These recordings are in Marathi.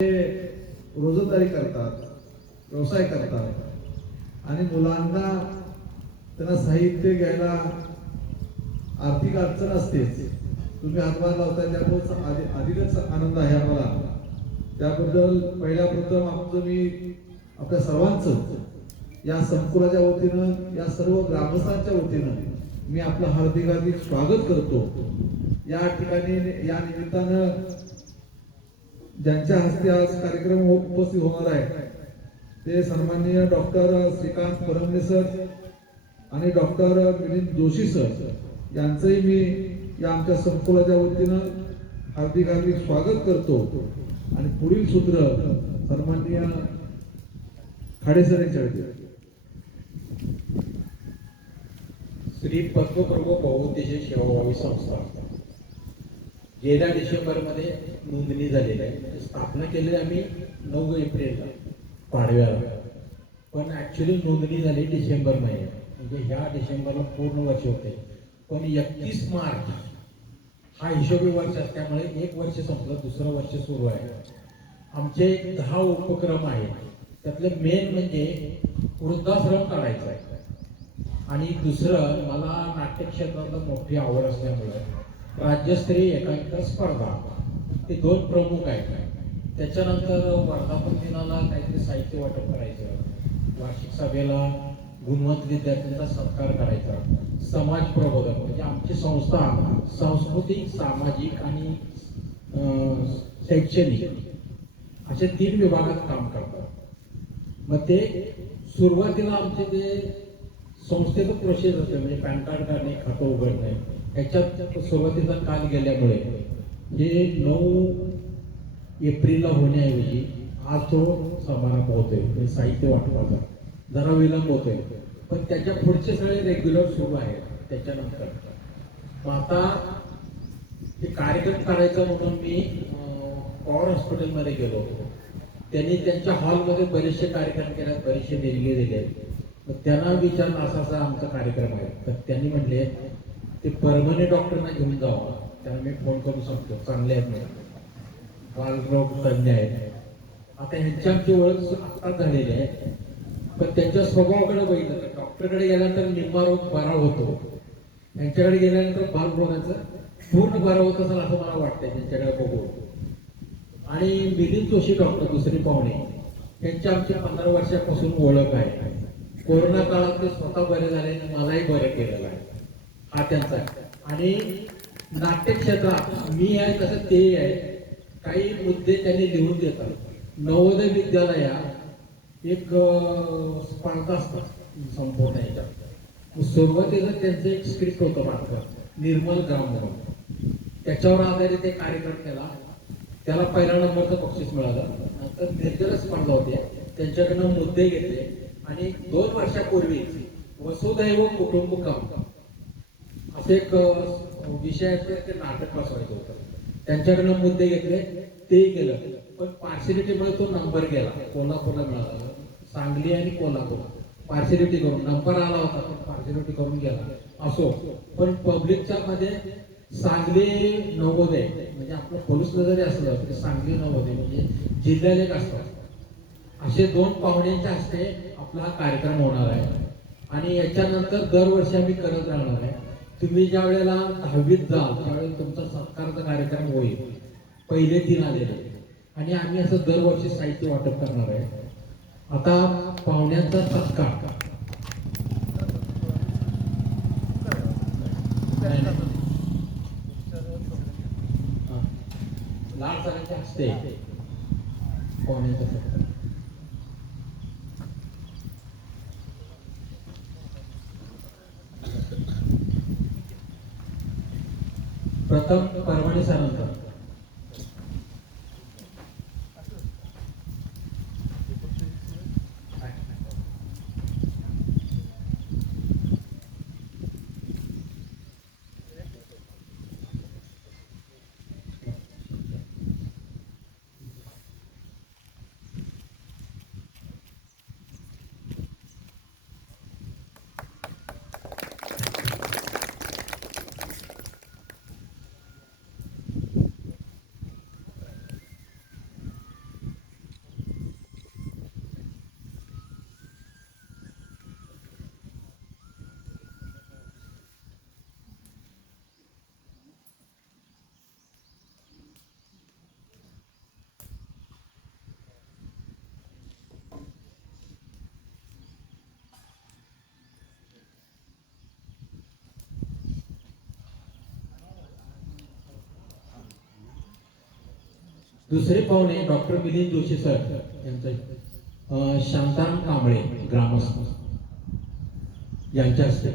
रोजंदारी करतात, व्यवसाय करतात आणि मुलांना त्यांना साहित्य घ्यायला आर्थिक अडचण असतेच. तुम्ही हातभार लावताय त्यामुळे अधिकच आनंद आहे आम्हाला. त्याबद्दल पहिल्या प्रथम आमचं मी आपल्या सर्वांचं या संकुलाच्या वतीनं, या सर्व ग्रामस्थांच्या वतीनं मी आपलं हार्दिक स्वागत करतो. या ठिकाणी या निमित्तानं ज्यांच्या हस्ते आज कार्यक्रम उपस्थित होणार आहे ते सन्माननीय डॉक्टर श्रीकांत परमने सर आणि डॉक्टर मिलिंद जोशी सर यांचंही मी या आमच्या संकुलाच्या वतीनं हार्दिक स्वागत करतो. आणि पुढील सूत्र सन्माननीय खाडे सर यांच्याकडे. श्री पद्मप्रभू बहुउद्देशीय सेवाभावी संस्था गेल्या डिसेंबरमध्ये नोंदणी झालेली आहे. म्हणजे स्थापना केलेली आम्ही 9 एप्रिलला पाडव्याला, पण ॲक्च्युली नोंदणी झाली डिसेंबर महिन्यात. म्हणजे ह्या डिसेंबरला पूर्ण वर्ष होते, पण 31 मार्च हा हिशोबी वर्ष असल्यामुळे 1 वर्ष संपलं, दुसरं वर्ष सुरू आहे. आमचे 10 उपक्रम आहेत. त्यातले मेन म्हणजे वृद्धाश्रम काढायचा आहे आणि दुसरं मला नाट्यक्षेत्राला मोठी आवड असल्यामुळे राज्यस्तरीय एकांकिका स्पर्धा, हे 2 प्रमुख आहेत. त्याच्यानंतर वर्धापन दिनाला काहीतरी साहित्य वाटप करायचं, वार्षिक सभेला गुणवंत विद्यार्थ्यांचा सत्कार करायचा, समाज प्रबोधन म्हणजे आमची संस्था सांस्कृतिक, सामाजिक आणि शैक्षणिक अशा 3 विभागात काम करतात. मग ते सुरुवातीला आमचे ते संस्थेचं प्रोसेस होते, म्हणजे पॅन कार्ड काढणे, खातं उघडणे, ह्याच्यात सुरुवातीचा काल गेल्यामुळे हे 9 एप्रिलला होण्याऐवजी आज तो समारंभ होतोय. म्हणजे साहित्य वाटपाचा जरा विलंब होतोय, पण त्याच्या पुढचे सगळे रेग्युलर सुरू आहेत. त्याच्यानंतर मग आता हे कार्यक्रम करायचा म्हणून मी पॉवर हॉस्पिटलमध्ये गेलो होतो. त्यांनी त्यांच्या हॉलमध्ये बरेचसे कार्यक्रम केले, बरेचसे देणगे दिले. मग त्यांना विचारलं असा आमचा कार्यक्रम आहे, तर त्यांनी म्हटले ते परमने डॉक्टरना घेऊन जावा. त्यांना मी फोन करून सांगतो, चांगले आहेत नाही, बालरोग तज्ञ आहेत. आता ह्यांची आमची ओळख आत्ताच झालेली आहे, पण त्यांच्या स्वभावाकडे बघितलं तर डॉक्टरकडे गेल्यानंतर निम्मा रोग बरा होतो, यांच्याकडे गेल्यानंतर बालरोगाचं पूर्ण बरा होत असेल असं मला वाटतंय त्यांच्याकडे बघून. आणि मिलिंद जोशी डॉक्टर दुसरे पाहुणे, त्यांची आमची 15 वर्षापासून ओळख आहे. कोरोना काळात ते स्वतः बरे झाले आणि मलाही बरे केलेलं आहे, हा त्यांचा. आणि नाट्यक्षेत्रात मी आहे तसं तेही आहे. काही मुद्दे त्यांनी लिहून देतात. नवोदय विद्यालयात एक स्पर्धा असतात संपूर्ण याच्यात. सुरुवातीला त्यांचं एक स्क्रिप्ट होतं मात्र निर्मल ग्राम म्हणून, त्याच्यावर आधारित एक कार्यक्रम केला. त्याला पहिला नंबरचं बक्षीस मिळालं. नंतर निर्जल स्पर्धा होती, त्यांच्याकडनं मुद्दे घेतले आणि 2 वर्षापूर्वी वसुधैव कुटुंबकम असं एक विषयाचं ते नाटक बसवायचं होतं. त्यांच्याकडनं मुद्दे घेतले, तेही केलं, पण पार्शिलिटीमुळे तो नंबर गेला. कोल्हापूरला मिळाला, सांगली आणि कोल्हापूर पार्शिलिटी करून नंबर आला होता, पण पार्शिलिटी करून गेला. असो, पण पब्लिकच्या मध्ये सांगली नवोदय म्हणजे आपलं पोलीसला जरी असलं तरी सांगली नवोदय म्हणजे जिल्ह्याला एक असतात. असे 2 पाहुण्यांच्या हस्ते आपला हा कार्यक्रम होणार आहे. आणि याच्यानंतर दरवर्षी आम्ही करत राहणार आहे. तुम्ही ज्या वेळेला 10वीत जाल त्यावेळेला तुमचा सत्कारचा कार्यक्रम होईल, पहिले 3 आलेले. आणि आम्ही असं दरवर्षी साहित्य वाटप करणार आहे. आता पाहुण्यांचा सत्कार लाल सरांच्या हस्ते पाहुण्यांचा सत्कार. प्रथम परभणी सरांचा. दुसरे पाहुणे डॉक्टर मिलिंद जोशी सर यांचं शांताराम कांबळे ग्रामस्थ यांच्या हस्ते.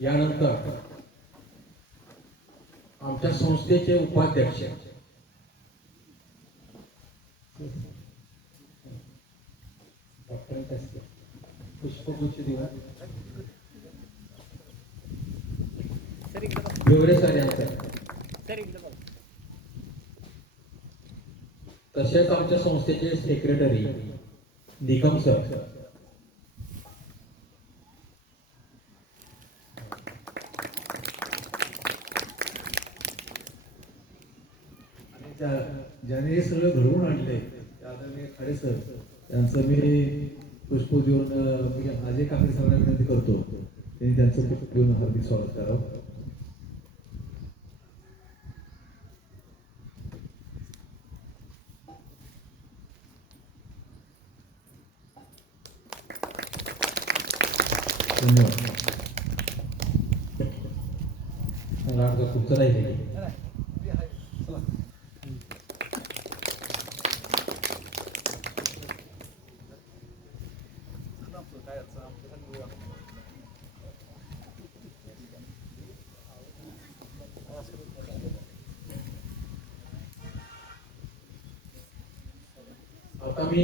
यानंतर आमच्या संस्थेचे उपाध्यक्ष पुष्पगुच्छ देऊन भिवरे सर यांचं, तसेच आमच्या संस्थेचे सेक्रेटरी निकम सर, ज्याने हे सगळं घडवून आणले त्या आदरणीय खाडे सर यांचं मी पुष्प देऊन मी अजय काकडे सरांना विनंती करतो त्यांनी त्यांचं पुष्प देऊन हार्दिक स्वागत करावं. धन्यवाद. मला अर्ज तुमचं राहिले. आता मी